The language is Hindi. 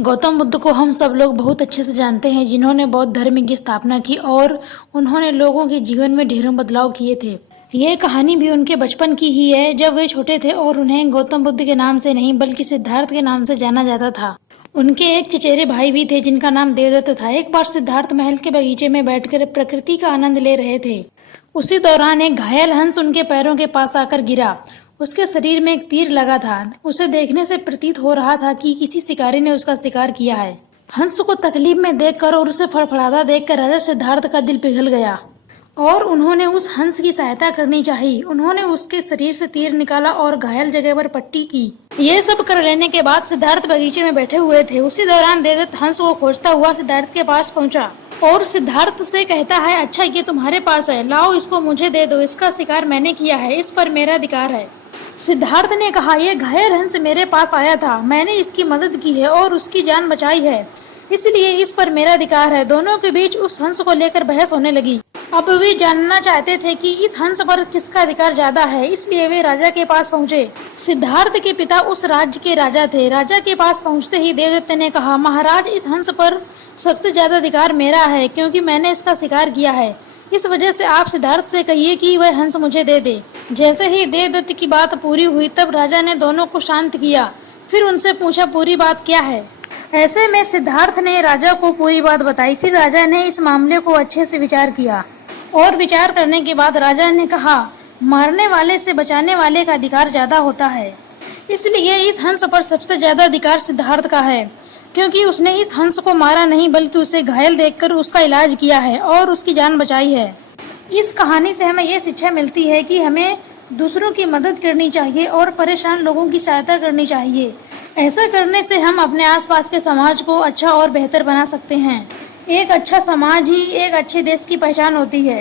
गौतम बुद्ध को हम सब लोग बहुत अच्छे से जानते हैं, जिन्होंने बौद्ध धर्म की स्थापना की और उन्होंने लोगों के जीवन में ढेरों बदलाव किए थे। ये कहानी भी उनके बचपन की ही है, जब वे छोटे थे और उन्हें गौतम बुद्ध के नाम से नहीं बल्कि सिद्धार्थ के नाम से जाना जाता था। उनके एक चचेरे भाई भी थे जिनका नाम देवदत्त था। एक बार सिद्धार्थ महल के बगीचे में बैठकर प्रकृति का आनंद ले रहे थे। उसी दौरान एक घायल हंस उनके पैरों के पास आकर गिरा। उसके शरीर में एक तीर लगा था। उसे देखने से प्रतीत हो रहा था कि किसी शिकारी ने उसका शिकार किया है। हंस को तकलीफ में देखकर और उसे फड़फड़ाता देखकर राजा सिद्धार्थ का दिल पिघल गया और उन्होंने उस हंस की सहायता करनी चाहिए। उन्होंने उसके शरीर से तीर निकाला और घायल जगह पर पट्टी की। ये सब कर लेने के बाद सिद्धार्थ बगीचे में बैठे हुए थे। उसी दौरान देवदत्त हंस को खोजता हुआ सिद्धार्थ के पास पहुंचा और सिद्धार्थ से कहता है, अच्छा ये तुम्हारे पास है, लाओ इसको मुझे दे दो। इसका शिकार मैंने किया है, इस पर मेरा अधिकार है। सिद्धार्थ ने कहा, यह घायल हंस मेरे पास आया था, मैंने इसकी मदद की है और उसकी जान बचाई है, इसलिए इस पर मेरा अधिकार है। दोनों के बीच उस हंस को लेकर बहस होने लगी। अब वे जानना चाहते थे कि इस हंस पर किसका अधिकार ज्यादा है, इसलिए वे राजा के पास पहुंचे। सिद्धार्थ के पिता उस राज्य के राजा थे। राजा के पास पहुंचते ही देवदत्त ने कहा, महाराज इस हंस पर सबसे ज्यादा अधिकार मेरा है, क्योंकि मैंने इसका शिकार किया है। इस वजह से आप सिद्धार्थ से कहिए कि वह हंस मुझे दे दे। जैसे ही देवदत्त की बात पूरी हुई तब राजा ने दोनों को शांत किया। फिर उनसे पूछा, पूरी बात क्या है। ऐसे में सिद्धार्थ ने राजा को पूरी बात बताई। फिर राजा ने इस मामले को अच्छे से विचार किया और विचार करने के बाद राजा ने कहा, मारने वाले से बचाने वाले का अधिकार ज्यादा होता है, इसलिए इस हंस पर सबसे ज्यादा अधिकार सिद्धार्थ का है, क्योंकि उसने इस हंस को मारा नहीं बल्कि उसे घायल देखकर उसका इलाज किया है और उसकी जान बचाई है। इस कहानी से हमें ये शिक्षा मिलती है कि हमें दूसरों की मदद करनी चाहिए और परेशान लोगों की सहायता करनी चाहिए। ऐसा करने से हम अपने आसपास के समाज को अच्छा और बेहतर बना सकते हैं। एक अच्छा समाज ही एक अच्छे देश की पहचान होती है।